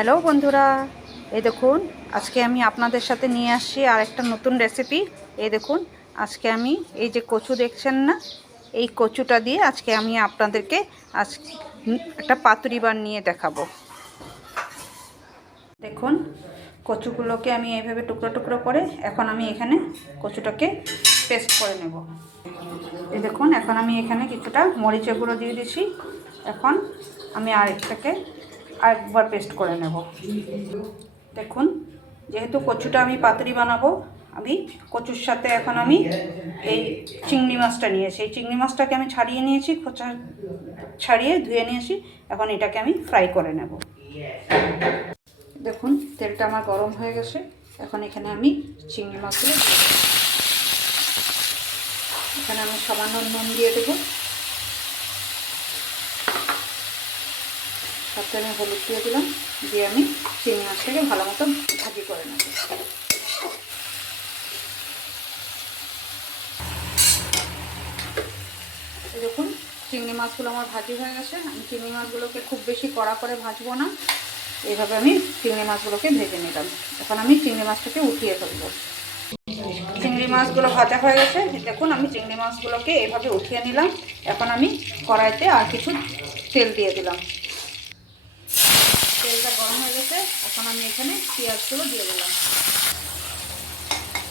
Hello বন্ধুরা, এই দেখুন আজকে আমি আপনাদের সাথে নিয়ে আসছি আর একটা নতুন রেসিপি। এই দেখুন আজকে আমি এই যে কচু দেখছেন না, এই কচুটা দিয়ে আজকে আমি আপনাদেরকে একটা পাতুরি বানিয়ে দেখাবো। দেখুন কচুগুলোকে আমি এইভাবে টুকরো টুকরো করে এখন আমি এখানে কচুটাকে পেস্ট করে নেব। এই দেখুন এখন আমি এখানে কিছুটা মরিচের গুঁড়ো দিয়ে দিচ্ছি। এখন আমি আরেকবার পেস্ট করে নেব। দেখুন যেহেতু কচুটা আমি পাতুরি বানাবো, আমি কচুর সাথে এখন আমি এই চিংড়ি মাছটা নিয়েছি। এই চিংড়ি মাছটাকে আমি ছাড়িয়ে নিয়েছি, খোসা ছাড়িয়ে ধুয়ে নিয়েছি। এখন এটাকে আমি ফ্রাই করে নেব। দেখুন তেলটা আমার গরম হয়ে গেছে। এখন এখানে আমি চিংড়ি মাছগুলো দিয়ে দেবো। এখানে আমি সামান্য নুন দিয়ে দেবো, সাথে আমি হলুদ দিয়ে দিলাম, দিয়ে আমি চিংড়ি মাছটাকে ভালো মতো ভাজি করে নেব। দেখুন চিংড়ি মাছগুলো আমার ভাজি হয়ে গেছে। আমি চিংড়ি মাছগুলোকে খুব বেশি কড়া করে ভাজবো না, এইভাবে আমি চিংড়ি মাছগুলোকে ভেজে নিলাম। এখন আমি চিংড়ি মাছটাকে উঠিয়ে ফেলবো। চিংড়ি মাছগুলো ভাজা হয়ে গেছে। দেখুন আমি চিংড়ি মাছগুলোকে এইভাবে উঠিয়ে নিলাম। এখন আমি কড়াইতে আর কিছু তেল দিয়ে দিলাম। তেলটা গরম হয়ে গেছে। এখন আমি এখানে পেঁয়াজগুলো দিয়ে দিলাম।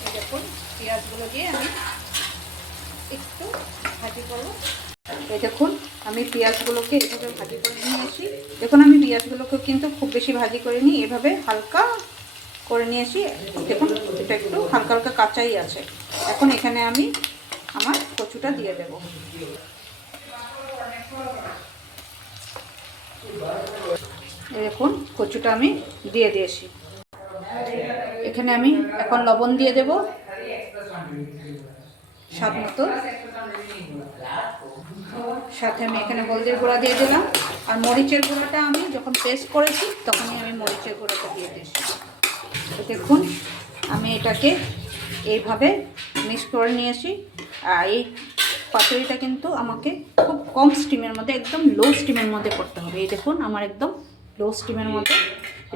এই দেখুন পেঁয়াজগুলো দিয়ে আমি একটু ভাজি করবো। এই দেখুন আমি পেঁয়াজগুলোকে এভাবে ভাজি করে নিয়েছি। দেখুন আমি পেঁয়াজগুলোকে কিন্তু খুব বেশি ভাজি করিনি, এভাবে হালকা করে নিয়েছি। দেখুন এটা একটু হালকা হালকা কাঁচাই আছে। এখন এখানে আমি আমার কচুটা দিয়ে দেব। দেখুন কচুটা আমি দিয়ে দিয়েছি। এখানে আমি এখন লবণ দিয়ে দেব স্বাদ মতো। সাথে আমি এখানে হলদির গুঁড়া দিয়ে দিলাম। আর মরিচের গুঁড়াটা আমি যখন পেস্ট করেছি তখনই আমি মরিচের গুঁড়াটা দিয়ে দিয়েছি। দেখুন আমি এটাকে এইভাবে মিক্স করে নিয়েছি। আর এই পাতুরিটা কিন্তু আমাকে খুব কম স্টিমের মধ্যে, একদম লো স্টিমের মধ্যে করতে হবে। এই দেখুন আমার একদম লো স্টিমের মধ্যে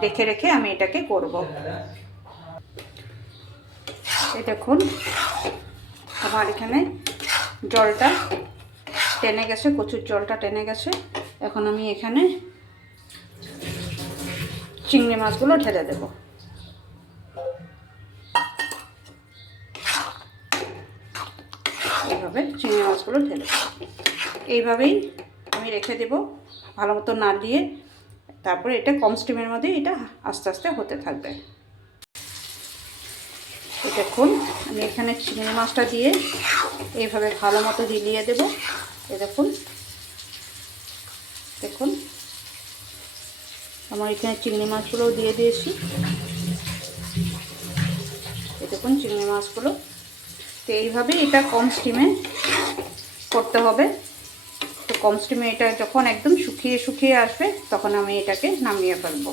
রেখে রেখে আমি এটাকে করব। এই দেখুন আমার এখানে জলটা টেনে গেছে, কচুর জলটা টেনে গেছে। এখন আমি এখানে চিংড়ি মাছগুলো ঢেলে দেব। এইভাবে চিংড়ি মাছগুলো ঢেলে দেব। এইভাবেই আমি রেখে দেব ভালো মতো না দিয়ে। তারপরে এটা কম স্টিমের মধ্যে এটা আস্তে আস্তে হতে থাকবে। দেখুন আমি এখানে চিংড়ি মাছটা দিয়ে এইভাবে ভালো মতো ঝিলিয়ে দেব। এই দেখুন দেখুন আমার এখানে চিংড়ি মাছগুলোও দিয়ে দিয়েছি। এই দেখুন চিংড়ি মাছগুলো। তো এইভাবে এটা কম স্টিমে করতে হবে। তো কম স্টিমে এটা যখন একদম শুকিয়ে শুকিয়ে আসবে তখন আমি এটাকে নামিয়ে ফেলবো।